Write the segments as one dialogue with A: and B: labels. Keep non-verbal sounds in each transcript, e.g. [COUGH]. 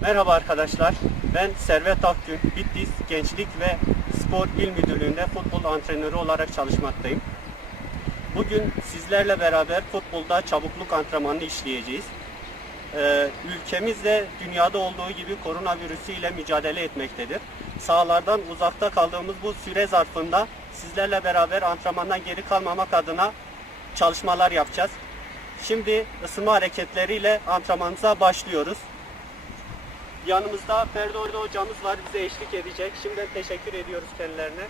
A: Merhaba arkadaşlar. Ben Servet Akgün, Bitlis Gençlik ve Spor İl Müdürlüğü'nde futbol antrenörü olarak çalışmaktayım. Bugün sizlerle beraber futbolda çabukluk antrenmanını işleyeceğiz. Ee, ülkemiz de dünyada olduğu gibi koronavirüsü ile mücadele etmektedir. Sahalardan uzakta kaldığımız bu süre zarfında sizlerle beraber antrenmandan geri kalmamak adına çalışmalar yapacağız. Şimdi ısınma hareketleriyle antrenmanımıza başlıyoruz. Yanımızda Ferdi Orda hocamız var bize eşlik edecek. Şimdiden teşekkür ediyoruz kendilerine.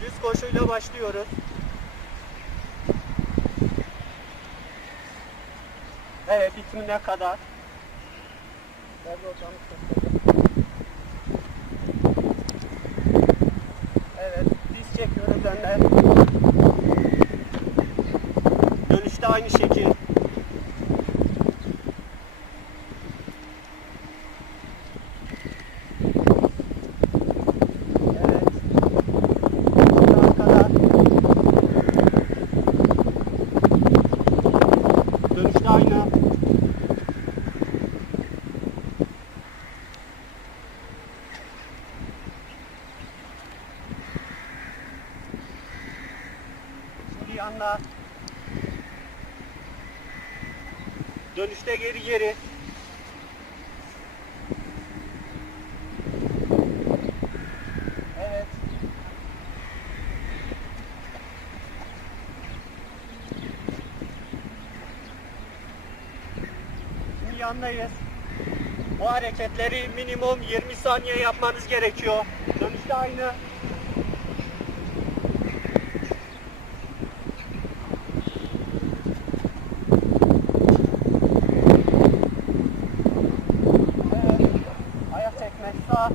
A: Düz koşuyla başlıyoruz. Evet bitimine kadar. Ferdi hocamız. Evet diz çekiyoruz önler. Dönüşte aynı şekil. Evet. Arkada. Dönüşte aynı. Şimdi yanına. Dönüşte geri geri. Evet. Şimdi yandayız. Bu hareketleri minimum 20 saniye yapmanız gerekiyor. Dönüşte aynı. Evet. Ayak çekmek sağ.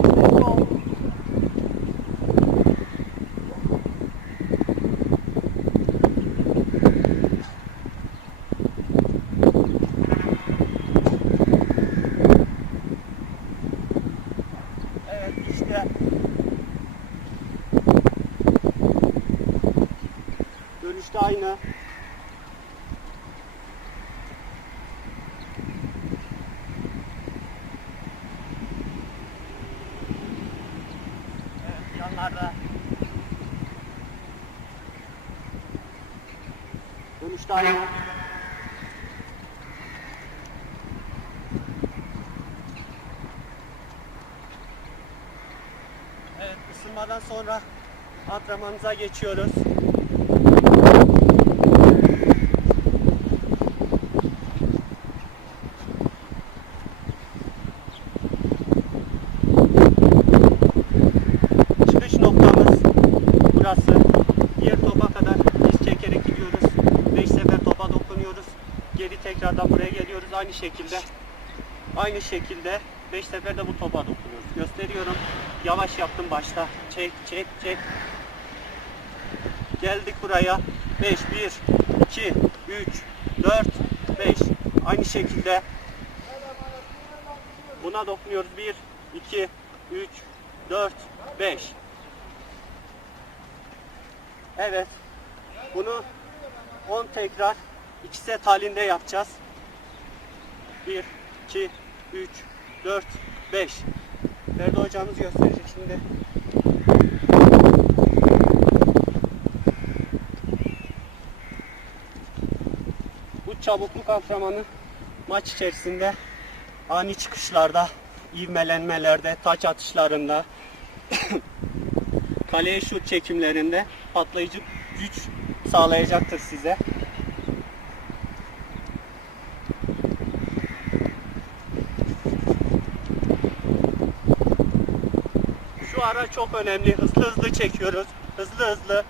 A: Dönüşte sol. Evet işte. Dönüşte aynı. Evet yanlarda. Dönüşte aynı. Evet, ısınmadan sonra antrenmanımıza geçiyoruz. Çıkış noktamız burası. Diğer topa kadar diz çekerek gidiyoruz. 5 sefer topa dokunuyoruz. Geri tekrardan buraya geliyoruz aynı şekilde. Aynı şekilde 5 sefer de bu topa dokunuyoruz. Gösteriyorum. Yavaş yaptım başta. Çek, çek, çek. Geldik buraya. 5, 1, 2, 3, 4, 5. Aynı şekilde. Buna dokunuyoruz. 1, 2, 3, 4, 5. Evet. Bunu 10 tekrar 2 set halinde yapacağız. 1, 2, 3, 4, 5. Ferdi hocamız gösterecek şimdi. Bu çabukluk antrenmanı maç içerisinde ani çıkışlarda, ivmelenmelerde, taç atışlarında, [COUGHS] kaleye şut çekimlerinde patlayıcı güç sağlayacaktır size. Ara çok önemli. Hızlı hızlı çekiyoruz. Hızlı hızlı.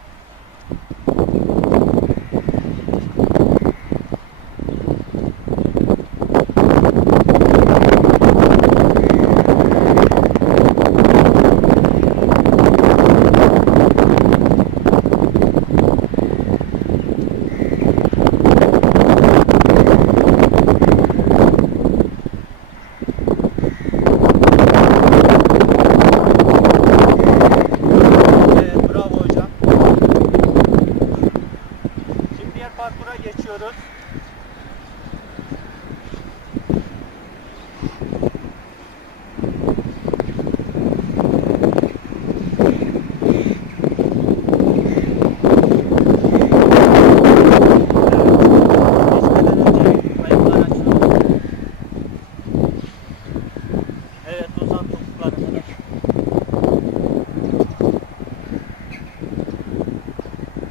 A: Geçiyoruz.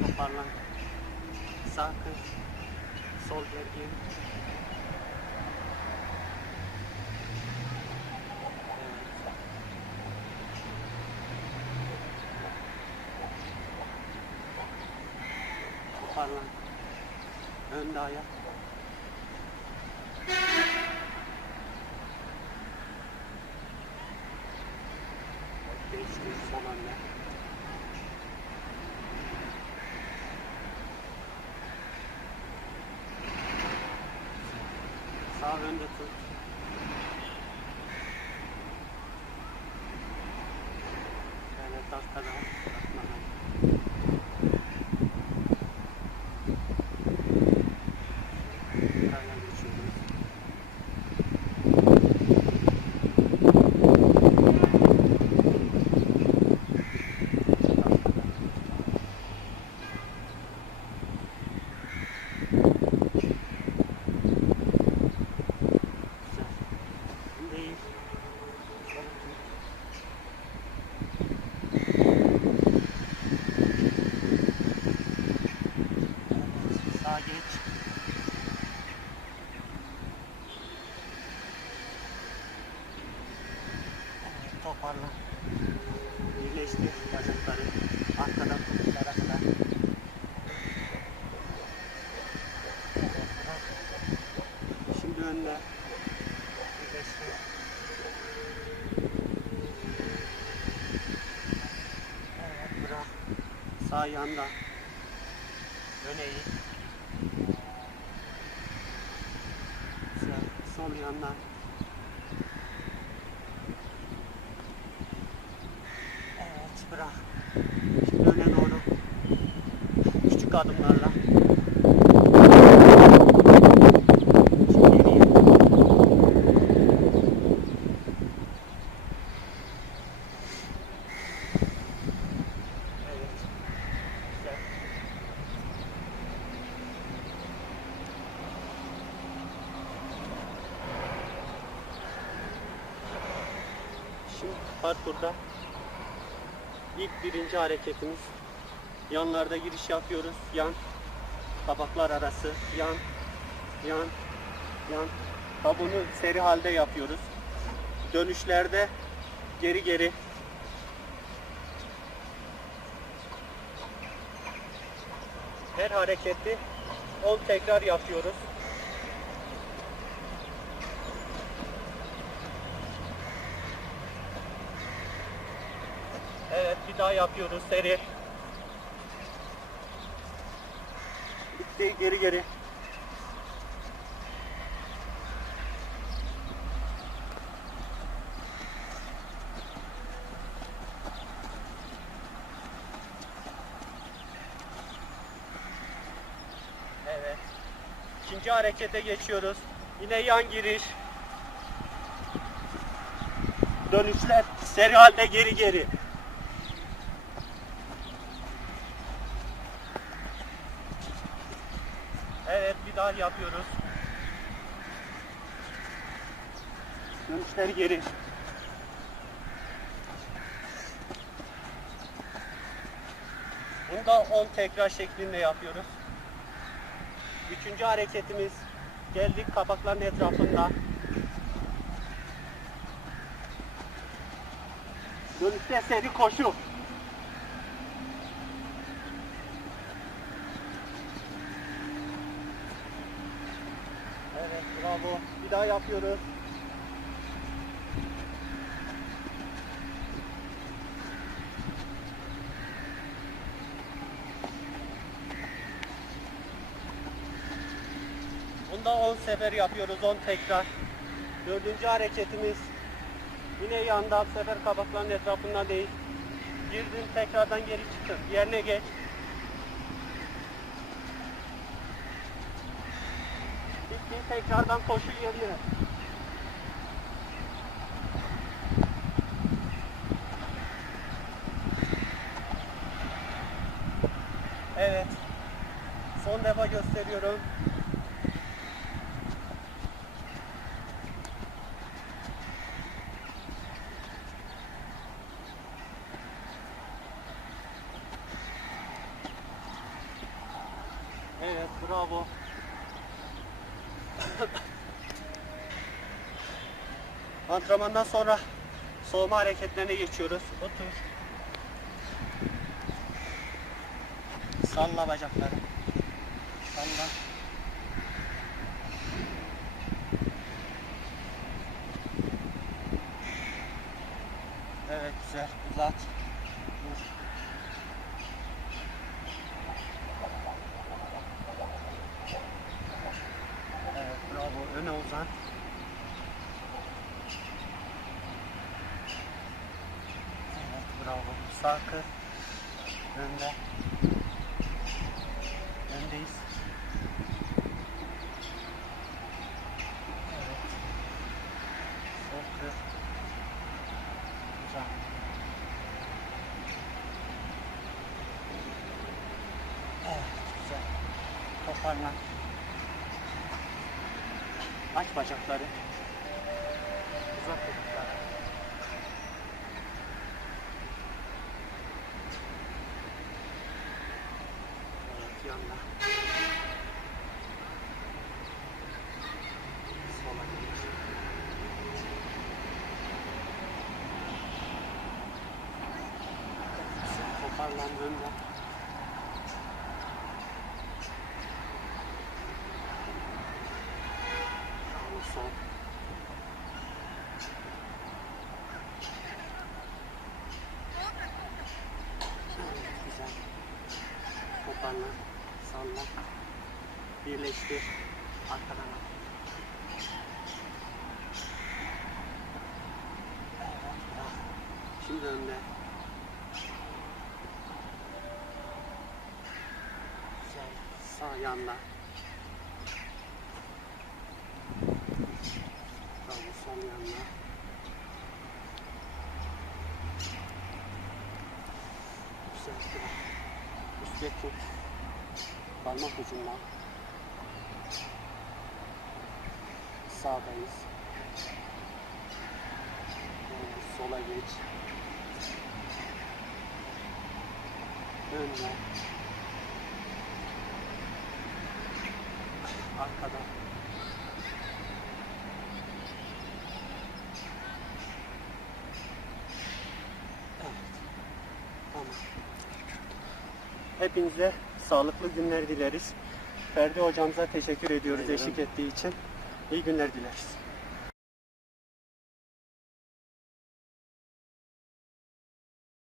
A: Toparlan. Sağ kız. Sol gergin. Evet. Toparlan. Önde ayak. Değiştir son anda. Sağ önde tut. Evet arkadan. Bırakmadan. Sırayla geçiyoruz. Güzel. Değil. Sağa geç. Evet, toparla. Birleştir bacakları. Arkadan topuklara kadar. Evet, bırak. Şimdi önde. Birleştir. Evet, bırak. Sağ yanda. Öne. Sol yandan. Evet bırak. Şimdi öne doğru. Küçük adımlarla. Şimdi geriye. Evet. Güzel. Şimdi parkurda ilk birinci hareketimiz yanlarda giriş yapıyoruz. Yan, tabaklar arası, yan, yan, yan. Ha bunu seri halde yapıyoruz. Dönüşlerde geri geri. Her hareketi 10 tekrar yapıyoruz. Evet bir daha yapıyoruz seri. Bitti geri geri. Evet. İkinci harekete geçiyoruz. Yine yan giriş. Dönüşler seri halde geri geri. Evet bir daha yapıyoruz. Dönüşleri geri. Bunu da 10 tekrar şeklinde yapıyoruz. Üçüncü hareketimiz geldik kabakların etrafında. Dönüşte seri koşu. Evet bravo. Bir daha yapıyoruz. Bunda 10 sefer yapıyoruz 10 tekrar. Dördüncü hareketimiz yine yanda bu sefer kabakların etrafında değil. Girdin tekrardan geri çıktın. Yerine geç. Bitti tekrardan koşu yerine. Evet. Son defa gösteriyorum. Bravo. Antrenmandan sonra soğuma hareketlerine geçiyoruz. Otur. Salla bacakları. Salla. Evet güzel. Uzat. Dur. Evet Öne uzan. Evet bravo. Sağ kır. Önde. Öndeyiz. Evet. Kır. Uzan. Evet güzel. Toparlan. Aç bacakları. Uzat bacakları. Evet yanına. Sola geç. Güzel, Toparlan önde. Sağ sol. Evet, güzel. Toparla, salla. Birleştir. Arkadan al. Şimdi önde. Sağ yanda. Bravo, sol yanda. Güzel, Üstte tut. Parmak ucundan. Sağdayız. Sola geç. Önde. Arkada. Evet. Tamam. Hepinize sağlıklı günler dileriz. Ferdi hocamıza teşekkür ediyoruz
B: Ederim.
A: eşlik ettiği için. İyi günler dileriz.